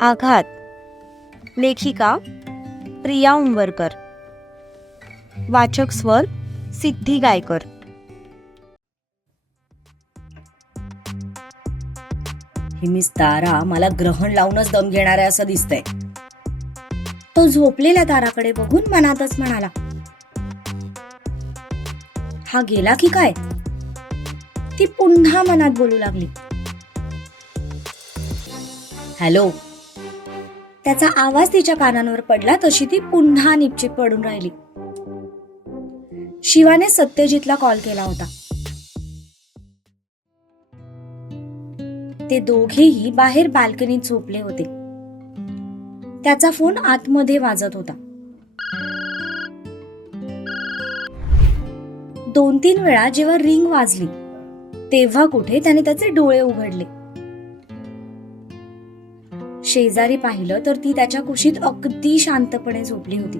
आघात. लेखिका प्रिया उंबरकर. वाचक स्वर सिद्धी गायकर. ही मिस तारा मला ग्रहण लावूनच दम घेणार आहे असं दिसतंय. तो झोपलेल्या ताराकडे बघून मनातच म्हणाला, हा गेला की काय? ती पुन्हा मनात बोलू लागली, हॅलो. त्याचा आवाज तिच्या कानांवर पडला तशी ती पुन्हा निपचित पडून राहिली. शिवाने सत्यजितला कॉल केला होता. ते दोघेही बाहेर बाल्कनीत झोपले होते. त्याचा फोन आतमध्ये वाजत होता. 2-3 वेळा जेव्हा रिंग वाजली तेव्हा कुठे त्याने त्याचे डोळे उघडले. शेजारी पाहिलं तर ती त्याच्या कुशीत अगदी शांतपणे झोपली होती.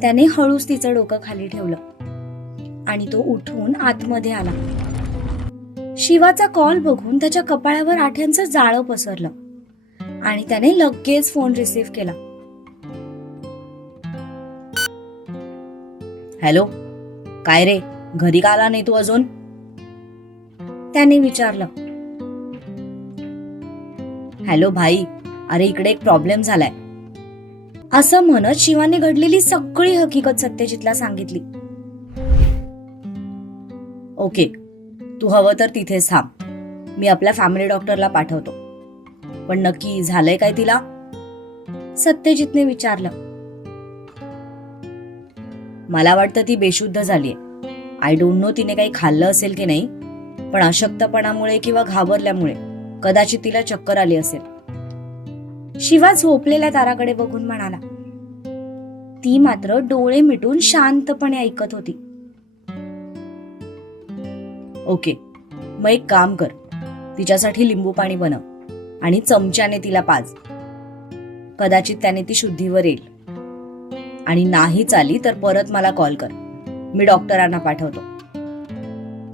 त्याने हळूच तिचं डोकं खाली ठेवलं आणि तो उठून आतमध्ये आला. शिवाचा कॉल बघून त्याच्या कपाळावर आठ्यांचं जाळं पसरलं आणि त्याने लगेच फोन रिसीव्ह केला. हॅलो, काय रे, घरी का आला नाही तू अजून? त्याने विचारलं. हॅलो भाई, अरे इकडे एक प्रॉब्लेम झालाय. असं म्हणत शिवाने घडलेली सगळी हकीकत सत्यजितला सांगितली. ओके, तू हवं तर तिथेच थांब, मी आपल्या फॅमिली डॉक्टरला पाठवतो. पण नक्की झालंय काय तिला? सत्यजितने विचारलं. मला वाटतं ती बेशुद्ध झालीय. आय डोंट नो तिने काही खाल्लं असेल की नाही, पण अशक्तपणामुळे किंवा घाबरल्यामुळे कदाचित तिला चक्कर आली असेल. शिवा झोपलेल्या ताराकडे बघून म्हणाला. ती मात्र डोळे मिटून शांतपणे ऐकत होती. ओके, मग एक काम कर, तिच्यासाठी लिंबू पाणी बनव आणि चमच्याने तिला पाज. कदाचित त्याने ती शुद्धीवर येईल. आणि नाही चाली तर परत मला कॉल कर, मी डॉक्टरांना पाठवतो.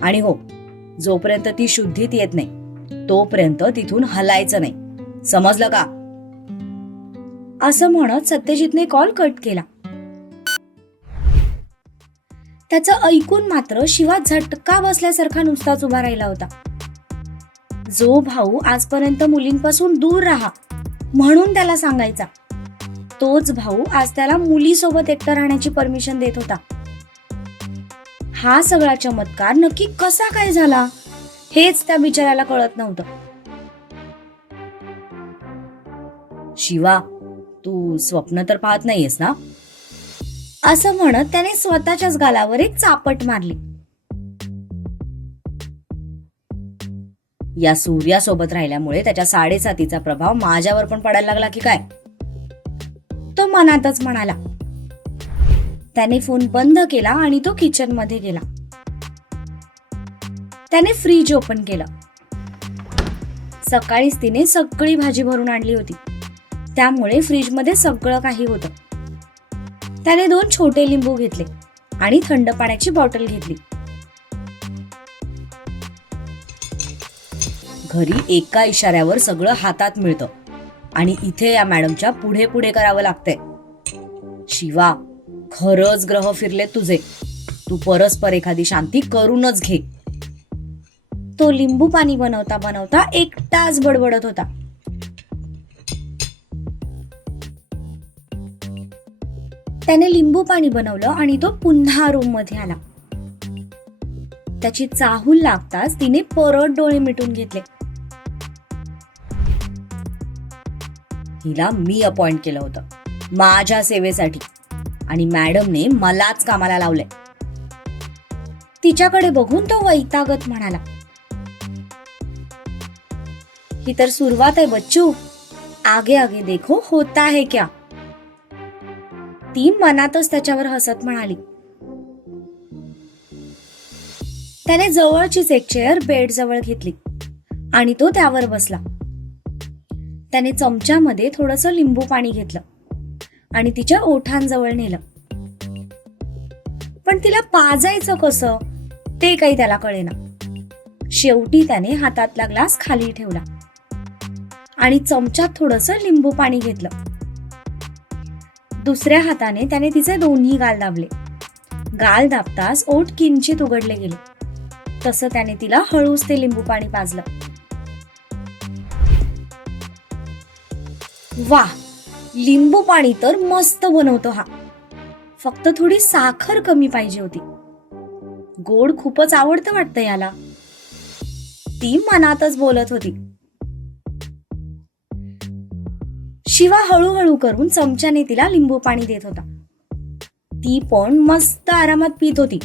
आणि हो, जोपर्यंत ती शुद्धीत येत नाही तोपर्यंत तिथून हलायचं नाही, समजलं का? असं म्हणत सत्यजितने कॉल कट केला. त्याचं ऐकून मात्र शिवा झटका बसल्यासारखा नुसताच उभा राहिला होता. जो भाऊ आजपर्यंत मुलींपासून दूर राहा म्हणून त्याला सांगायचा, तोच भाऊ आज त्याला मुलीसोबत एकटं राहण्याची परमिशन देत होता. हा सगळा चमत्कार नक्की कसा काय झाला हेच त्या बिचाऱ्याला कळत नव्हतं. शिवा, तू स्वप्न तर पाहत नाहीयेस ना? असं म्हणत त्याने स्वतःच्याच गालावर एक चापट मारली. या सूर्यासोबत राहिल्यामुळे त्याच्या 7.5चा प्रभाव माझ्यावर पण पडायला लागला की काय? तो मनातच म्हणाला. त्याने फोन बंद केला आणि तो किचन मध्ये गेला. त्याने फ्रीज ओपन केलं. सकाळीच तिने सगळी भाजी भरून आणली होती, त्यामुळे फ्रीजमध्ये सगळं काही होतं. त्याने 2 छोटे लिंबू घेतले आणि थंड पाण्याची बॉटल घेतली. घरी एका इशाऱ्यावर सगळं हातात मिळतं आणि इथे या मॅडमच्या पुढे पुढे करावं लागतंय. शिवा, खरंच ग्रह फिरले तुझे. तू परस्पर एखादी शांती करूनच घे. तो लिंबू पाणी बनवता बनवता एकटाच बडबडत होता. त्याने लिंबू पाणी बनवलं आणि तो पुन्हा रूम मध्ये आला. त्याची चाहूल लागताच तिने परत डोळे मिटून घेतले. हिला मी अपॉइंट केलं होतं माझ्या सेवेसाठी आणि मॅडमने मलाच कामाला लावलंय. तिच्याकडे बघून तो वैतागत म्हणाला. ही तर सुरुवात आहे बच्चू, आगे आगे देखो होता है क्या. ती मनातच त्याच्यावर हसत म्हणाली. त्याने जवळचीच एक चेअर बेड जवळ घेतली आणि तो त्यावर बसला. त्याने चमच्यामध्ये थोडंसं लिंबू पाणी घेतलं आणि तिच्या ओठांजवळ नेलं. पण तिला पाजायचं कसं ते काही त्याला कळेना. शेवटी त्याने हातातला ग्लास खाली ठेवला आणि चमच्यात थोडंसं लिंबू पाणी घेतलं. दुसऱ्या हाताने त्याने तिचे दोन्ही गाल दाबले. गाल दाबताच ओठ किंचित उघडले गेले. तसं त्याने तिला हळूच ते लिंबू पाणी पाजलं. वाह, लिंबू पाणी तर मस्त बनवतो हा. फक्त थोडी साखर कमी पाहिजे होती. गोड खूपच आवडतं वाटतं याला, ती मनातच बोलत होती. शिवा हळूहळू करून चमच्याने तिला लिंबू पाणी देत होता. ती पण मस्त आरामात पीत होती.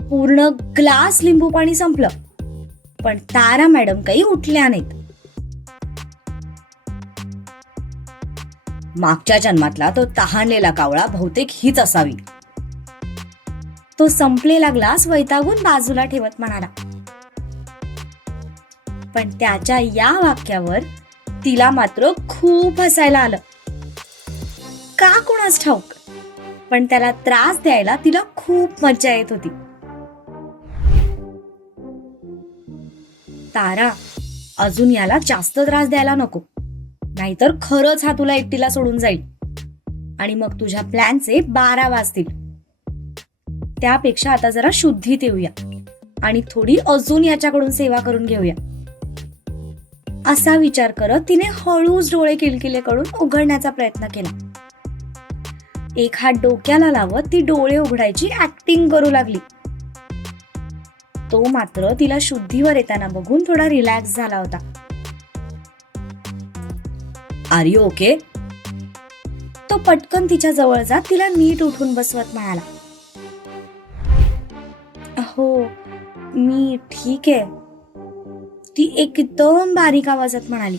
पूर्ण ग्लास लिंबू पाणी संपलं, पण तारा मॅडम काही उठल्या नाहीत. मागच्या जन्मातला तो तहानलेला कावळा बहुतेक हीच असावी. तो संपलेला ग्लास वैतागून बाजूला ठेवत म्हणाला. पण त्याच्या या वाक्यावर तिला मात्र खूप हसायला आलं. का कोणास ठाऊक, पण त्याला त्रास द्यायला तिला खूप मज्जा येत होती. तारा, अजून याला जास्त त्रास द्यायला नको, नाहीतर खरंच हा तुला एकटीला सोडून जाईल आणि मग तुझ्या प्लॅनचे 12 वाजतील. त्यापेक्षा आता जरा शुद्धीत येऊया आणि थोडी अजून याच्याकडून सेवा करून घेऊया. असा विचार करत तिने हळूच डोळे किलकिलेकडून उघडण्याचा प्रयत्न केला. एक हात डोक्याला लावत ती डोळे उघडायची ऍक्टिंग करू लागली. तो मात्र तिला शुद्धीवर येताना बघून थोडा रिलॅक्स झाला होता. Are you okay? तो पटकन तिच्या जवळ जात तिला नीट उठून बसवत म्हणाला. हो, मी ठीक आहे, ती एकदम बारीक आवाजात म्हणाली.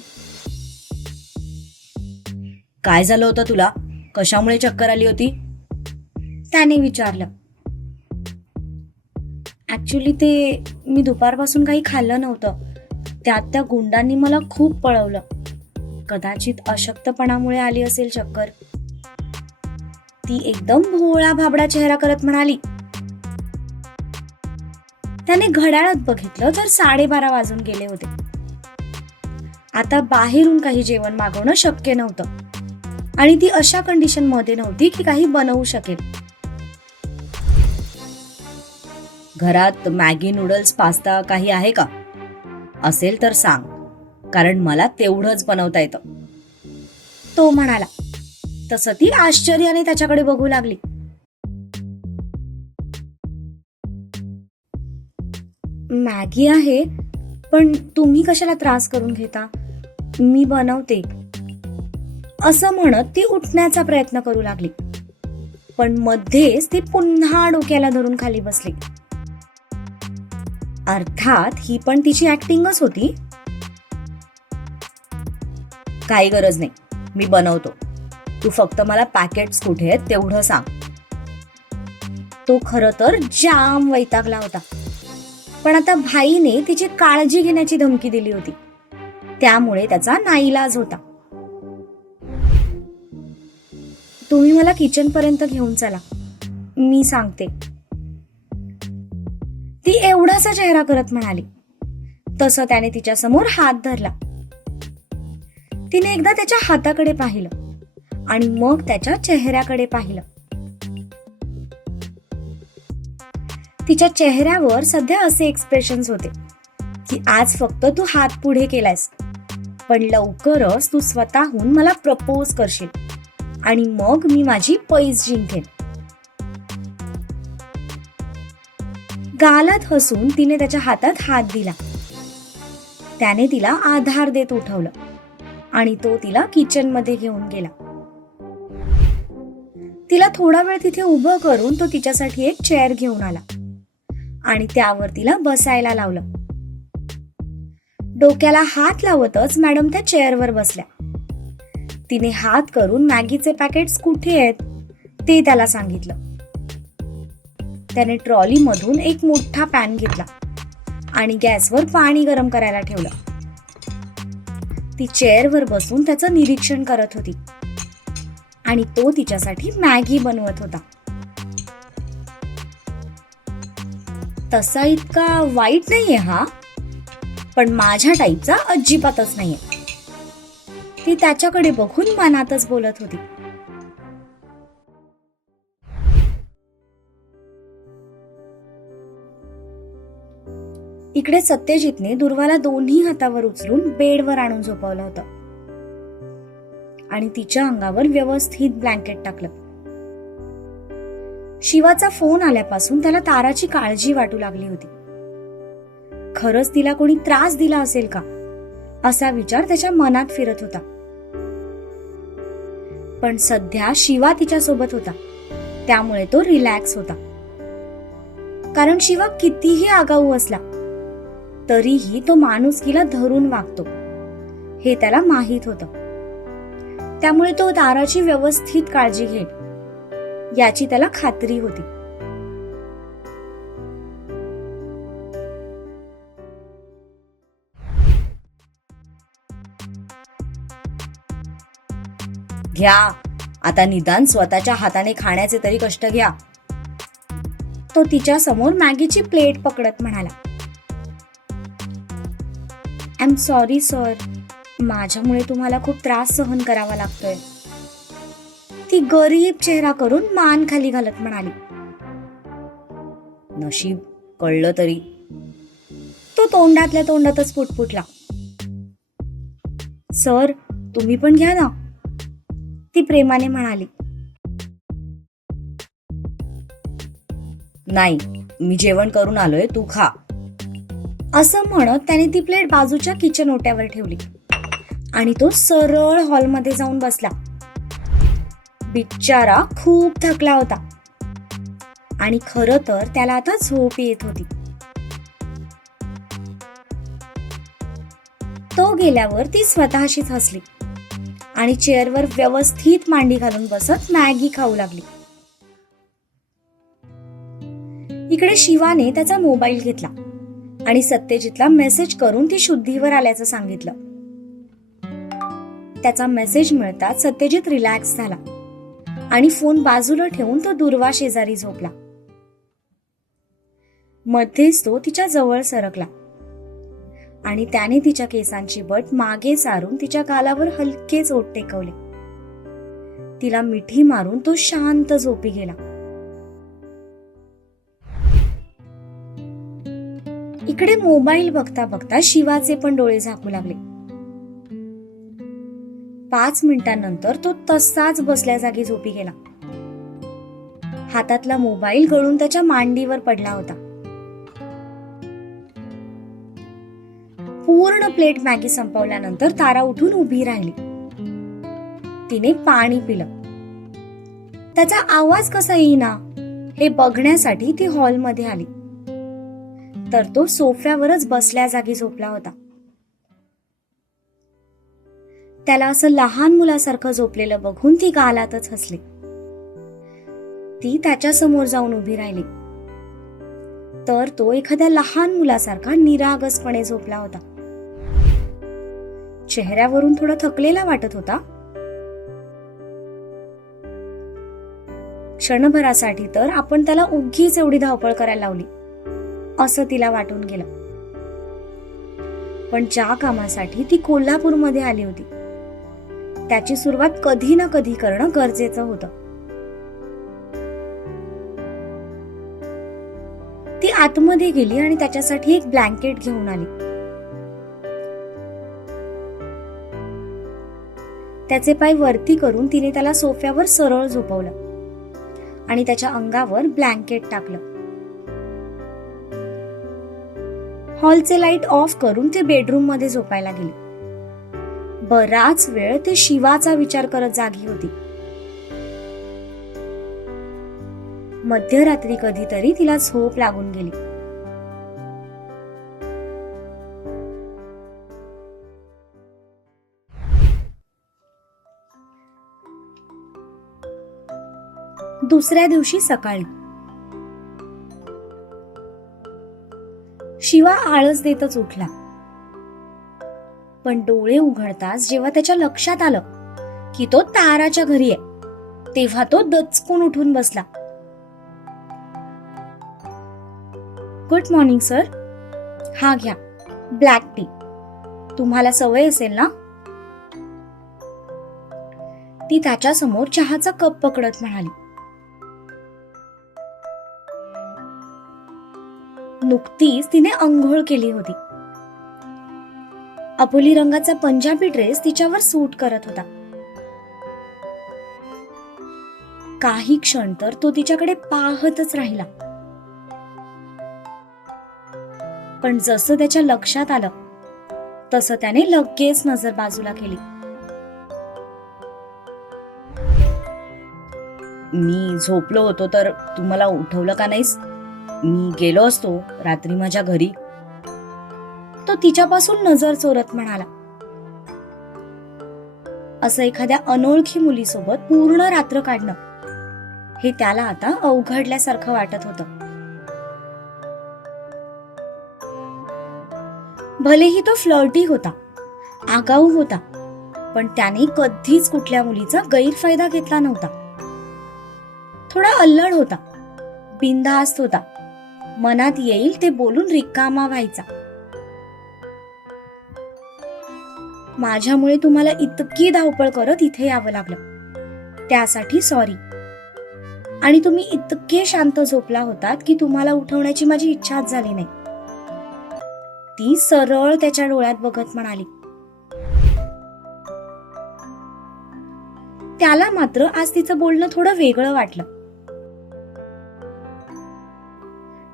काय झालं होतं तुला? कशामुळे चक्कर आली होती? त्याने विचारलं. ऍक्च्युली ते मी दुपारपासून काही खाल्लं नव्हतं, त्यात त्या गुंडांनी मला खूप पळवलं. कदाचित अशक्तपणामुळे आली असेल चक्कर. ती एकदम भोळा भाबडा चेहरा करत म्हणाली. त्याने घड्याळात बघितलं तर 12:30 वाजून गेले होते. आता बाहेरून काही जेवण मागवणं शक्य नव्हतं आणि ती अशा कंडिशन मध्ये नव्हती की काही बनवू शकेल. घरात मॅगी, नूडल्स, पास्ता काही आहे का? असेल तर सांग, कारण मला तेवढंच बनवता येतं, तो म्हणाला. तसं ती आश्चर्याने त्याच्याकडे बघू लागली. मॅगी आहे, पण तुम्ही कशाला त्रास करून घेता, मी बनवते, असं म्हणत ती उठण्याचा प्रयत्न करू लागली. पण मध्येच ती पुन्हा डोक्याला धरून खाली बसली. अर्थात ही पण तिची ऍक्टिंगच होती. काही गरज नाही, मी बनवतो, तू फक्त मला पॅकेट्स कुठे आहेत तेवढं सांग. तो खरं तर जाम वैतागला होता, पण आता भाईने तिची काळजी घेण्याची धमकी दिली होती, त्यामुळे त्याचा नाईलाज होता. तुम्ही मला किचन पर्यंत घेऊन चला, मी सांगते, ती एवढासा चेहरा करत म्हणाली. तसं त्याने तिच्या समोर हात धरला. तिने एकदा त्याच्या हाताकडे पाहिलं आणि मग त्याच्या चेहऱ्याकडे पाहिलं. तिच्या चेहऱ्यावर सध्या असे एक्सप्रेशन्स होते की आज फक्त तू हात पुढे केलायस, पण लवकरच तू स्वतःहून मला प्रपोज करशील आणि मग मी माझी पैज जिंकेन. गालात हसून तिने त्याच्या हातात हात दिला. त्याने तिला आधार देत उठवलं आणि तो तिला किचन मध्ये घेऊन गेला. तिला थोडा वेळ तिथे उभं करून तो तिच्यासाठी एक चेअर घेऊन आला आणि त्यावर तिला बसायला लावलं. डोक्याला हात लावतच मॅडम त्या चेअरवर बसल्या. तिने हात करून मॅगीचे पॅकेट्स कुठे आहेत ते त्याला सांगितलं. त्याने ट्रॉलीमधून एक मोठा पॅन घेतला आणि गॅसवर पाणी गरम करायला ठेवलं. ती चेअरवर बसून त्याचं निरीक्षण करत होती आणि तो तिच्यासाठी मॅगी बनवत होता. तसा इतका वाईट नाहीये हा, पण माझ्या टाईपचा अजिबातच नाहीये. ती त्याच्याकडे बघून मनातच बोलत होती. इकडे सत्यजितने दुर्वाला दोन्ही हातावर उचलून बेडवर आणून झोपवलं होतं आणि तिच्या अंगावर व्यवस्थित ब्लँकेट टाकलं. शिवाचा फोन आल्यापासून त्याला ताराची काळजी वाटू लागली होती. खरंच तिला कोणी त्रास दिला असेल का, असा विचार त्याच्या मनात फिरत होता. पण सध्या शिवा तिच्यासोबत होता, त्यामुळे तो रिलॅक्स होता. कारण शिवा कितीही आगाऊ असला तरीही तो माणुसकीला धरून वागतो हे त्याला माहित होतं. त्यामुळे तो ताराची व्यवस्थित काळजी घेईल याची त्याला खात्री होती. घ्या आता निदान स्वतःच्या हाताने खाण्याचे तरी कष्ट घ्या. तो तिच्या समोर मॅगीची प्लेट पकडत म्हणाला. आय एम सॉरी सर, माझ्यामुळे तुम्हाला खूप त्रास सहन करावा लागतोय. ती गरीब चेहरा करून मान खाली घालत म्हणाली. नशीब कळलं तरी. तो तोंडातल्या तोंडातच पुटपुटला. सर तुम्ही पण घ्या ना, ती प्रेमाने म्हणाली. नाही, मी जेवण करून आलोय, तू खा, असं म्हणत त्याने ती प्लेट बाजूच्या किचन ओट्यावर ठेवली आणि तो सरळ हॉलमध्ये जाऊन बसला. बिचारा खूप थकला होता आणि खरं तर त्याला आता झोप येत होती. तो गेल्यावर ती स्वतःशीच हसली आणि चेअरवर व्यवस्थित मांडी घालून बसत मॅगी खाऊ लागली. इकडे शिवाने त्याचा मोबाईल घेतला आणि सत्यजितला मेसेज करून ती शुद्धीवर आल्याचं सांगितलं. त्याचा मेसेज मिळताच सत्यजित रिलॅक्स झाला आणि फोन बाजूला ठेवून तो दुर्वा शेजारी झोपला. मध्येच तो तिच्या जवळ सरकला आणि त्याने तिच्या केसांची बट मागे सारून तिच्या गालावर हलकेच ओठ टेकवले. तिला मिठी मारून तो शांत झोपी गेला. इकडे मोबाईल बघता बघता शिवाचे पण डोळे झाकू लागले. 5 मिनिटांनंतर तो तसाच बसल्या जागी झोपी गेला. हातातला मोबाईल गळून त्याच्या मांडीवर पडला होता. पूर्ण प्लेट मॅगी संपवल्यानंतर तारा उठून उभी राहिली. तिने पाणी पिलं. त्याचा आवाज कसा येईना हे बघण्यासाठी ती हॉलमध्ये आली, तर तो सोफ्यावरच बसल्या जागी झोपला होता. त्याला असं लहान मुलासारखं झोपलेलं बघून ती गालातच हसली. ती त्याच्या समोर जाऊन उभी राहिली, तर तो एखाद्या लहान मुलासारखा निरागसपणे झोपला होता. चेहऱ्यावरून थोडा थकलेला वाटत होता. क्षणभरासाठी तर आपण त्याला उगीच एवढी धावपळ करायला लावली असं तिला वाटून गेलं. पण ज्या कामासाठी ती कोल्हापूरमध्ये आली होती त्याची सुरुवात कधी ना कधी करणं गरजेचं होतं. ती आतमध्ये गेली आणि त्याच्यासाठी एक ब्लँकेट घेऊन आली. त्याचे पाय वरती करून तिने त्याला सोफ्यावर सरळ झोपवलं आणि त्याच्या अंगावर ब्लँकेट टाकलं. हॉलचे लाईट ऑफ करून ते बेडरूम मध्ये झोपायला गेली. बराच वेळ ते शिवाचा विचार करत जागी होती. मध्यरात्री कधीतरी तिला झोप लागून गेली. दुसऱ्या दिवशी सकाळी शिवा आळस देतच उठला. पण डोळे उघडताच जेव्हा त्याच्या लक्षात आलं की तो ताराच्या घरी आहे, तेव्हा तो दचकून उठून बसला. गुड मॉर्निंग सर, हा घ्या ब्लॅक टी, तुम्हाला सवय असेल ना. ती त्याच्यासमोर चहाचा कप पकडत म्हणाली, नुकतीच तिने अंघोळ केली होती. अबोली रंगाचा पंजाबी ड्रेस तिच्यावर सूट करत होता. काही क्षण तर तो तिच्याकडे पाहतच राहिला. पण जसं त्याच्या लक्षात आलं तसं त्याने लगेच नजर बाजूला केली. मी झोपलो होतो तर तू मला उठवलं का नाहीस? मी गेलो असतो रात्री माझ्या घरी. तो तिच्यापासून नजर चोरत म्हणाला. असं एखाद्या अनोळखी मुलीसोबत पूर्ण रात्र काढणं हे त्याला आता अवघडल्यासारखं वाटत होतं. भलेही तो फ्लर्टी होता, आगाऊ होता, पण त्याने कधीच कुठल्या मुलीचा गैरफायदा घेतला नव्हता. थोडा अल्लड होता, बिनधास्त होता, मनात येईल ते बोलून रिकामा व्हायचा. माझ्यामुळे तुम्हाला इतकी धावपळ करत इथे यावं लागलं, त्यासाठी सॉरी. आणि तुम्ही इतके शांत झोपला होतात की तुम्हाला उठवण्याची माझी इच्छाच झाली नाही. ती सरळ त्याच्या डोळ्यात बघत म्हणाली. त्याला मात्र आज तिचं बोलणं थोडं वेगळं वाटलं.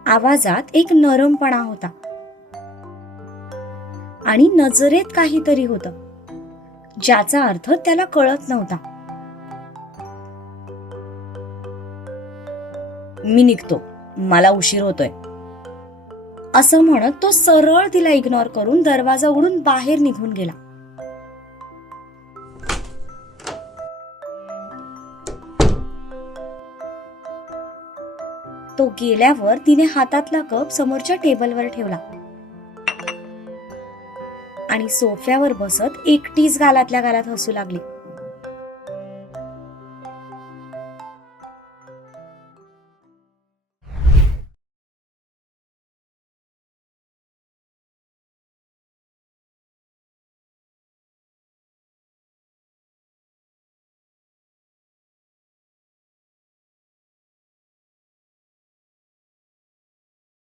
आवाजात एक नरमपणा होता आणि नजरेत काहीतरी होतं ज्याचा अर्थ त्याला कळत नव्हता. मी निघतो, मला उशीर होतोय, असं म्हणत तो सरळ तिला इग्नोर करून दरवाजा उघडून बाहेर निघून गेला. तो गेल्यावर तिने हातातला कप समोरच्या टेबलवर ठेवला आणि सोफ्यावर बसत एकटीच गालातल्या गालात हसू लागली.